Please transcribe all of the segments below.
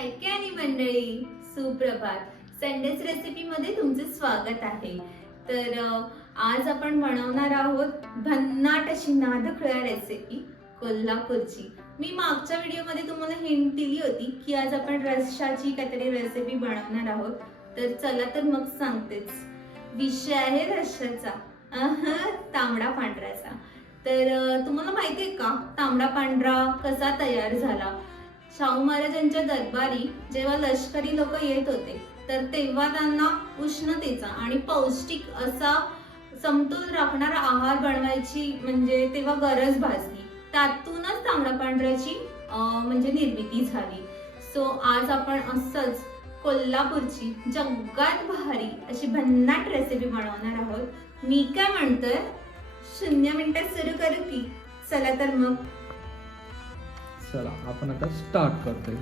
काय आणि मंडळी, सुप्रभात. संडेज रेसिपी मध्ये तुमचे स्वागत आहे. तर आज आपण बनवणार आहोत भन्नाट अशी नादखुळा रेसिपी कोल्हापूरची. मी मागच्या व्हिडिओमध्ये तुम्हाला हिंट दिली होती की आज आपण रश्शाची काहीतरी रेसिपी बनवणार आहोत. तर चला तर मग सांगतेच. विषय आहे रश्शाचा, तांबडा पांढऱ्याचा. तर तुम्हाला माहितीये का तांबडा पांढरा कसा तयार झाला? शाहू महाराजांच्या दरबारी जेव्हा लष्करी लोक येत होते तर तेव्हा त्यांना उष्णतेचा आणि पौष्टिक असा समतोल राखणारा आहार बनवायची म्हणजे तेव्हा गरज भासली. त्यातूनच तांबडा पांढऱ्याची म्हणजे निर्मिती झाली. सो आज आपण असंच कोल्हापूरची जगात भारी अशी भन्नाट रेसिपी बनवणार आहोत. मी काय म्हणतोय, 0 मिनिटात सुरू करू की? चला तर मग. चला आपण आता स्टार्ट करतोय.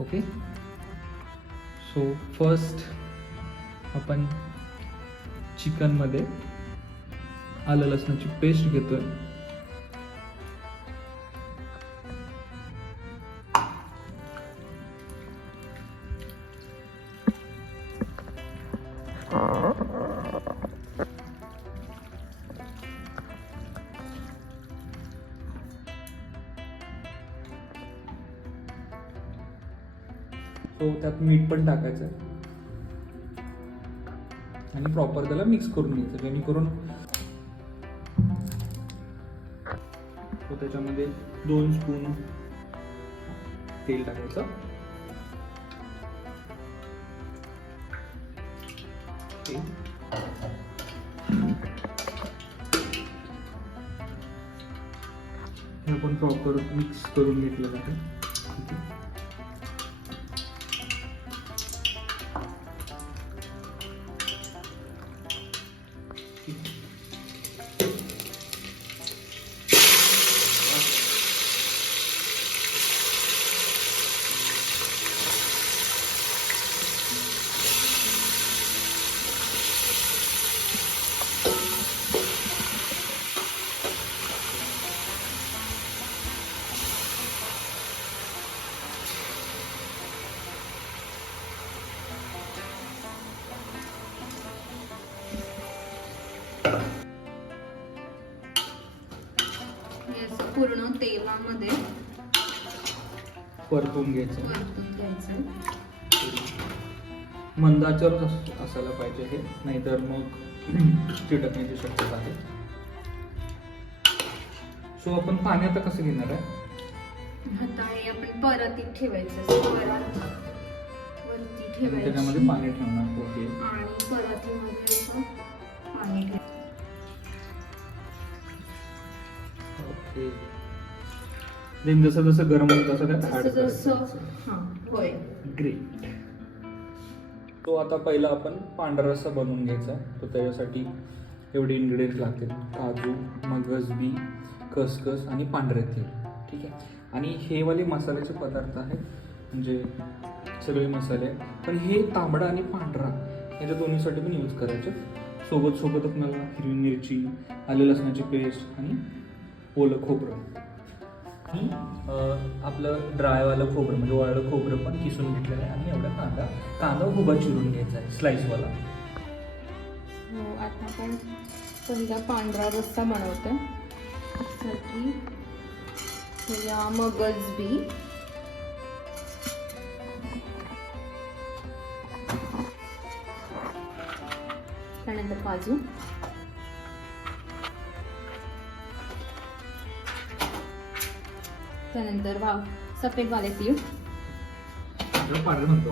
ओके, सो फर्स्ट आपण चिकनमध्ये आलं लसणाची पेस्ट घेतोय. सो त्यात मीठ पण टाकायचं आणि प्रॉपर त्याला मिक्स करून घ्यायचं, जेणेकरून तो त्याच्यामध्ये 2 स्पून तेल टाकायचं. हे आपण प्रॉपर मिक्स करून घेतलं जातं. पूर्ण तेलामध्ये परतून घ्यायचं. मंद आचेवर असायला पाहिजे हे, नाहीतर मग चिटकण्याची शक्यता आहे. सो आपण पाणी आता कसं घेणार आहे? आता हे आपण परातीत ठेवायचं, वरती ठेवायचं, त्याच्यामध्ये पाणी ठेवणार. ओके, आणि परातीमध्ये असं पाणी ठेवायचं. ओके, देन जसं जसं गरम होईल तसं त्यात ऍड करायचं. हां, होय. ग्रेट. तो आता पहिला आपण पांढरा रस्सा बनवून घ्यायचा. तो त्याच्यासाठी एवढे इन्ग्रेडियंट्स लागतील: काजू, मगज बी, खसखस आणि पांढरे तेल. ठीक आहे. आणि हे वाले मसाल्याचे पदार्थ आहेत, म्हणजे सगळे मसाले. पण हे तांबडा आणि पांढरा याच्या दोन्हीसाठी पण यूज करायचे. सोबत सोबतच मला हिरवी मिरची, आलं लसणाची पेस्ट आणि ओलं खोबरं आणि आपलं ड्रायवालं खोबरं म्हणजे वाळलं खोबरं पण किसून घेतलेलं आहे. आणि एवढा कांदा उभा चिरून घ्यायचा आहे, स्लाइसवाला. हो, आता आपण पहिला पांढरा रस्सा बनवतो. साठी या मगज बी, त्यानंतर काजू, त्यानंतर सफेद वाले तीळ, पांढरं म्हणतो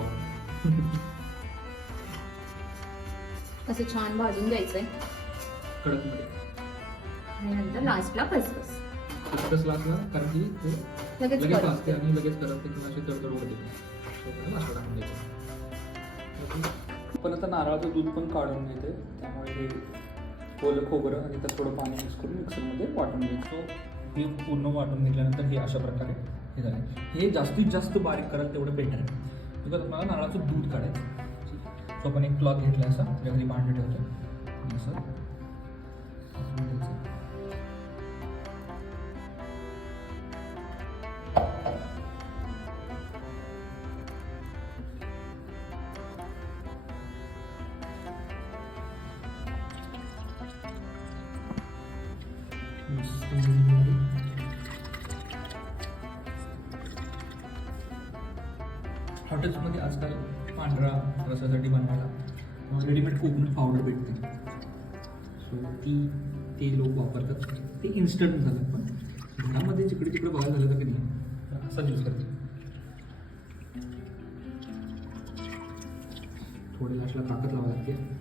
असं छान भाजून घ्यायचंय. कडक मध्ये. आणि नंतर लास्टला खसखस. खसखस लागला कारण की लगेच असते आणि लगेच करत किंवा अशी तडतड होते. पण आता नारळाचं दूध पण काढून घेते, त्यामुळे हे ओलं खोबरं आणि त्यात थोडं पाणी मिक्स करून मिक्सरमध्ये वाटून घ्यायचं. हे पूर्ण वाटून घेतल्यानंतर हे अशा प्रकारे हे झाले. हे जास्तीत जास्त बारीक कराल तेवढं बेटर आहे, बिकॉज मला नारळाचं दूध काढायचं. सो आपण एक क्लॉथ घेतला असा, त्याच्यामध्ये भांडं ठेवतो असं. हॉटेल्समध्ये आजकाल पांढरा रसासाठी बनवायला रेडीमेड कोकोनट पावडर भेटते. सो ते लोक वापरतात. ते इन्स्टंट झालं, पण घरामध्ये जिकडे तिकडे बघायला झालं तर नाही तर असाच यूज करते. थोडे लास्टला ताकद लावावी लागते.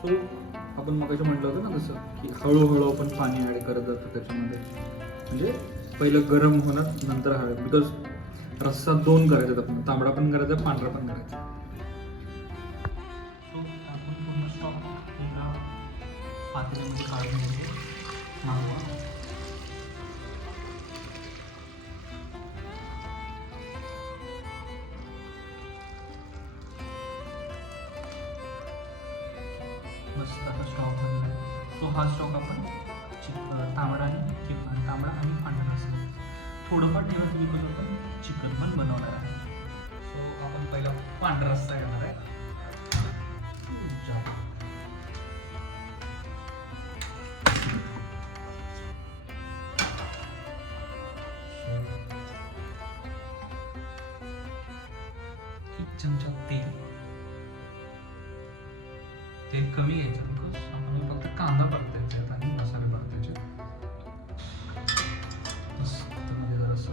सो आपण मगाशी म्हटलं होतं ना तसं की हळूहळू आपण पाणी ॲड करत जातो त्याच्यामध्ये. म्हणजे पहिलं गरम होणार नंतर हळद, बिकॉज रस्सा 2 करायचा आपण, तांबडा पण करायचा पांढरा पण करायचा. सो आपण पूर्ण स्टॉक एका पातेल्यामध्ये काढून घ्यायचे. मागवा मस्त आता स्टॉक बनला. तो हा स्टॉक आपण तांबडा आणि पांढरा असं थोडंफार ठेवायचं, बिकॉज आपण चिकन पण बनवणार आहे. सो आपण पहिला पांढरा रस्सा घेणार आहे. एक चमचा तेल कमी घ्यायचं, बिकॉज आपण फक्त कांदा परतायचा आणि मसाले परतायचे. म्हणजे जरासं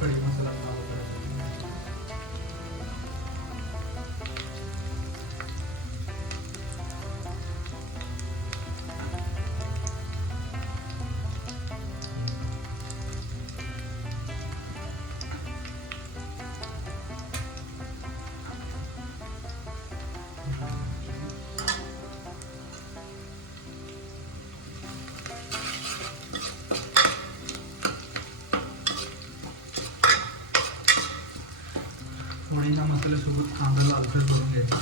कढी मसाला फोडणीच्या मसाल्यासोबत कांदा लालसर करून घ्यायचा.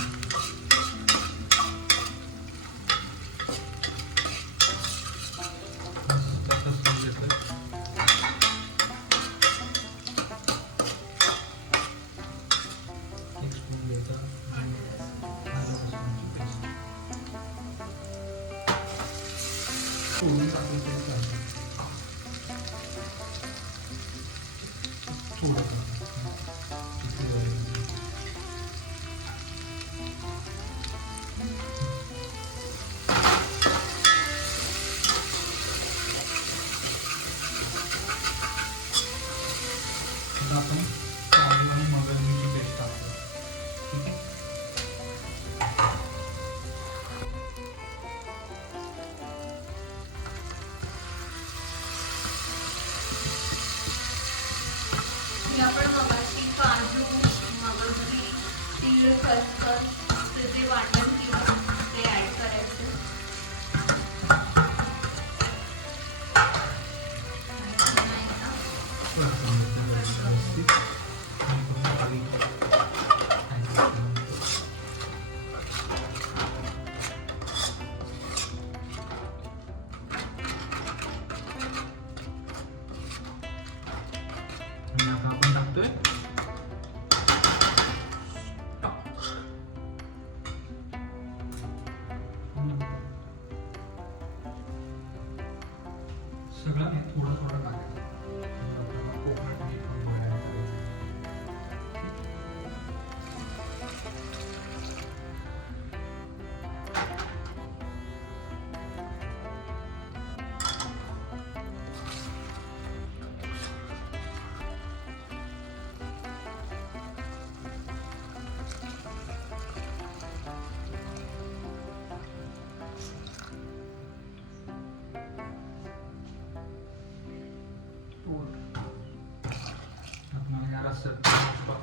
एक स्पून घ्यायचा फोडून टाकली तरी चालतं. थोडं आपण काजू आणि मगजची पेस्ट टाकतो. ठीक आहे. आपण मगाशी काजू, मगजबी, तीळ, खसखस जे वाटण केलं ते ऍड करायचं. आता आपण टाकतोय सगळं नाही, थोडं थोडं टाकायचं. कोकोनट मीठ वगैरे add करायचं.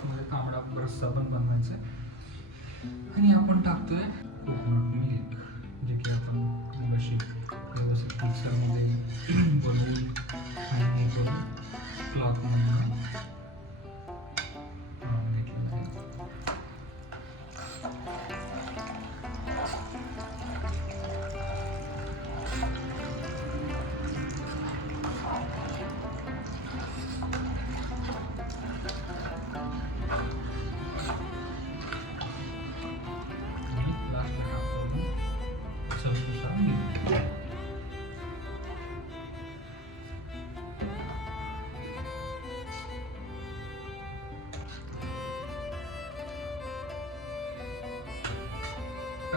मध्ये तांबडा रस्सा पण बनवायचा आहे. आणि आपण टाकतोय कोकोनट मिल्क, जे की आपण मगाशी व्यवस्थित मिक्सरमध्ये बनवून आणि हे करून क्लॉथमध्ये घेतलं आहे.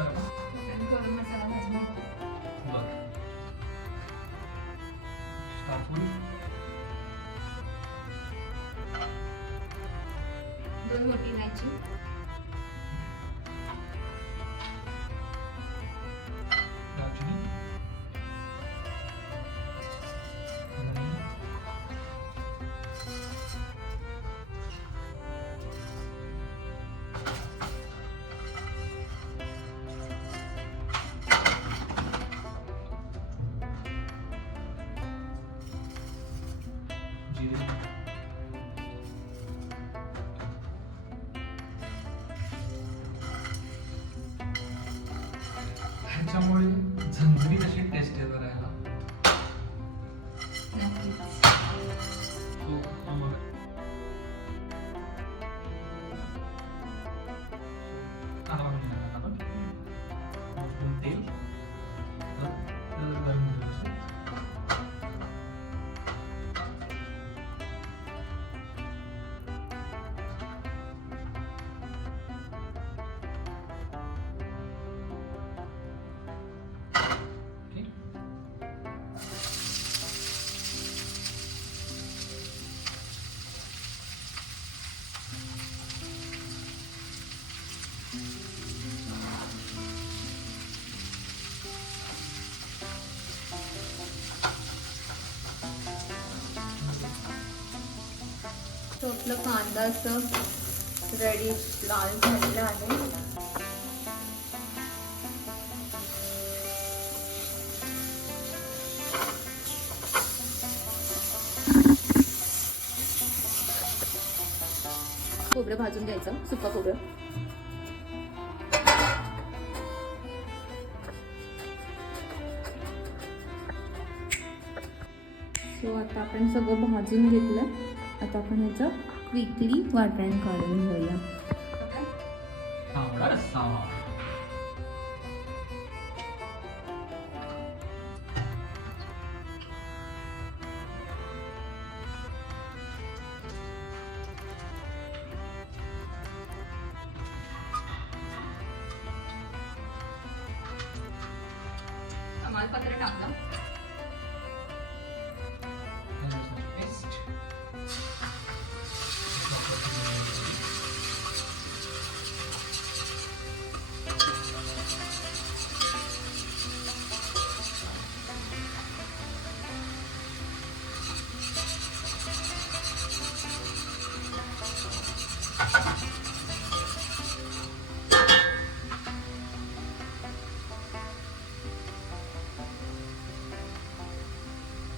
करा का? गरम मसाला भाजून घेते. बरं. टाकून 2 मोठी इलायची, दालचिनी आणि जिरे. ह्याच्यामुळे झणझणीत अशी टेस्ट येत राहायला. नक्कीच. तो आम्हाला कांदा भाजून घ्यायला आपण. वरून तेल. तर गरम करायचं. ओके. तो आपला कांदा असं रेडी लाल झालेला आहे. खोबरं भाजून घ्यायचं, सुका खोबरं. सो आता आपण सगळं भाजून घेतलं. आता आपण ह्याचं क्विकली वाटण काढून घेऊया. तांबडा रस्सा. तमालपत्र टाकलं. पेस्ट.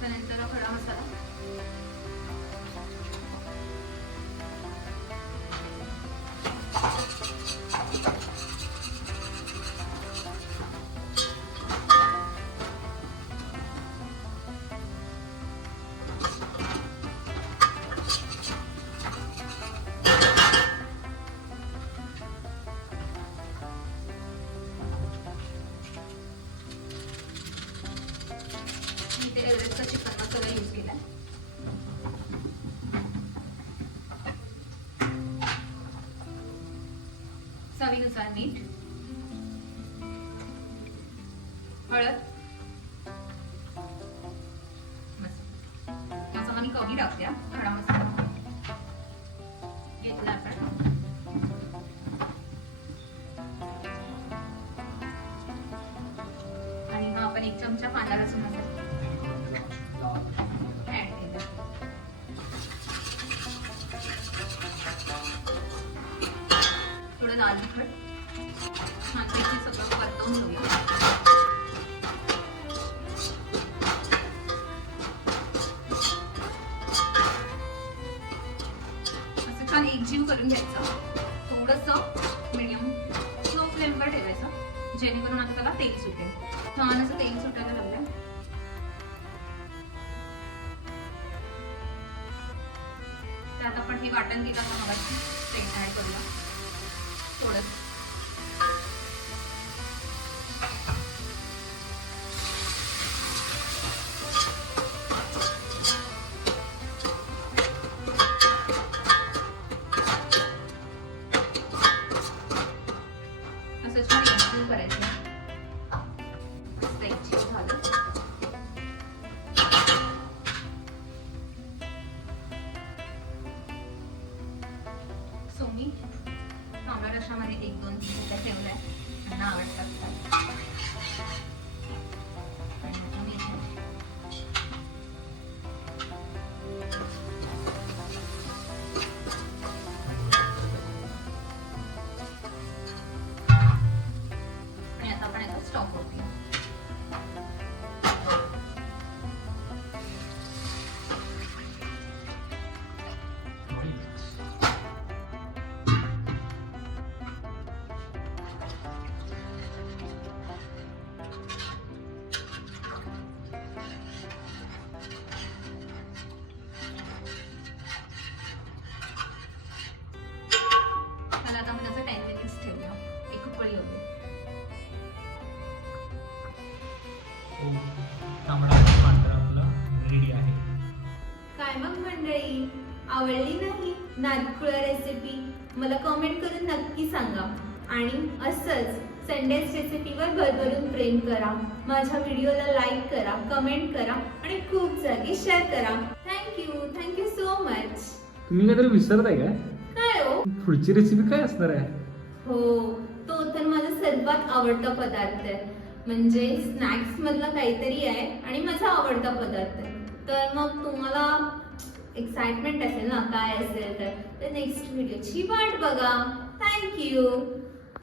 त्यानंतर खडा मसाला, मी ते एव्हरेस्टचा चिकन मसाला यूज केला. चवीनुसार मीठ, हळद. मसाला मी कमी टाकते. खडा मसाला घेतला आपण. आणि हा आपण 1 चमचा कांदा लसूण मसाला ऍड केला. थोडं लाल तिखट. छानपैकी सगळं परतवून घेऊया. असं छान एकजीव करून घ्यायचं. थोडंसं मिडियम स्लो फ्लेमवर ठेवायचं, जेणेकरून आता त्याला तेल सुटेल. छान असं तेल सुटायला लागलं. त्यात आपण हे वाटण केलं आपण मगाशी ते ऍड करूया. थोडं असं छान एकजीव करायचं. कशामध्ये 1 2 3 इथे ठेवलंय. त्यांना आवडतात. आणि आता मी इथे आणि आता आपण याचा स्टॉप करूया. त्याला आता आपण असं 10 मिनिट्स ठेवूया. एक उकळी होते. तांबडा पांढरा आपला रेडी आहे. काय मग मंडळी, आवडली नाही नादखुळा रेसिपी? मला कमेंट करून नक्की सांगा. आणि असंच संडेज रेसिपीवर भरभरून प्रेम करा. माझ्या व्हिडिओला लाईक करा, कमेंट करा आणि खूप जागी शेअर करा. Thank you so much. तुम्ही काहीतरी विसरताय काय? काय हो? पुढची रेसिपी काय असणार आहे? हो, तो तर माझा सर्वात आवडता पदार्थ आहे. म्हणजे स्नॅक्स मधला काहीतरी आहे आणि माझा आवडता पदार्थ आहे. तर मग तुम्हाला एक्साइटमेंट असेल ना काय असेल तर नेक्स्ट व्हिडिओची वाट बघा. थँक्यू.